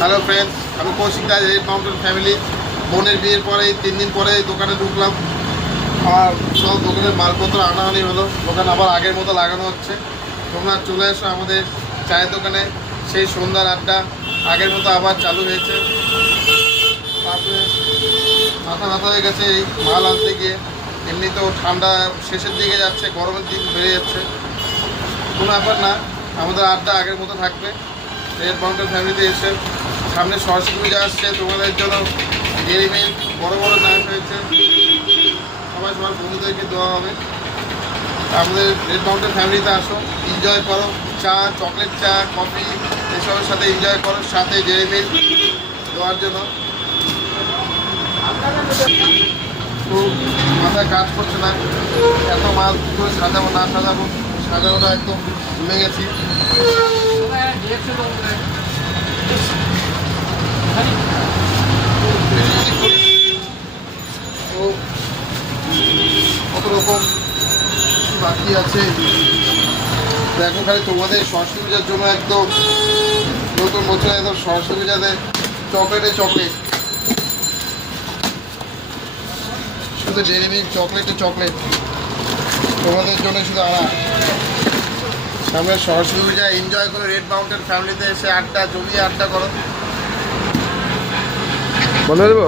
Hello friends, আমি Koushik Das, red mountain family. বোনের বিয়ের পরে 3 দিন পরে দোকানে ঢুকলাম। আর সব দোকানের মালপত্র আনাআনি হলো, দোকান আবার আগের মতো লাগানো হচ্ছে। তোমরা চলে এসো আমাদের চায়ের দোকানে। সেই সন্ধ্যার আড্ডা আগের মতো আবার চালু হয়েছে। তারপরে মাথা ব্যথা হয়ে গেছে এই মাল আনতে গিয়ে। এমনিতেও ঠান্ডা শেষের দিকে যাচ্ছে, গরমের দিন বেড়ে যাচ্ছে। কোনো ব্যাপার না, আমাদের আড্ডা আগের মতো থাকবে। রেড মাউন্টেন ফ্যামিলিতে এসে সামনে সরস্বতী পূজা আসছে, তোমাদের জন্য ডেয়ারি মিল্ক বড় বড় নাচ হয়েছে। সবাই সবার বন্ধুদেরকে দেওয়া হবে। আমাদের রেড মাউন্টেন ফ্যামিলিতে আসো, এনজয় করো। চা, চকলেট চা, কফি এসবের সাথে এনজয় করো, সাথে ডেয়ারি মিল্ক দেওয়ার জন্য। তো মাথায় কাজ করছে না, এত মাল কী করে সাজাবো না সাজাবো, সাজাবোটা একদম ভুলে গেছি। তো কত রকম বাকি আছে দেখো। খালি তোমাদের সরস্বতী পূজার জন্য একদম নতুন বছর, একদম সরস্বতী পূজাতে চকলেটে চকলেট, শুধু ডেয়ারি মিল্ক চকলেটে চকলেট তোমাদের জন্য শুধু আনা। সামনে সরস্বতী পূজা এনজয় করো, রেড মাউন্টেন ফ্যামিলিতে এসে আড্ডা জমিয়ে আড্ডা করো। বন্ধ দেবো।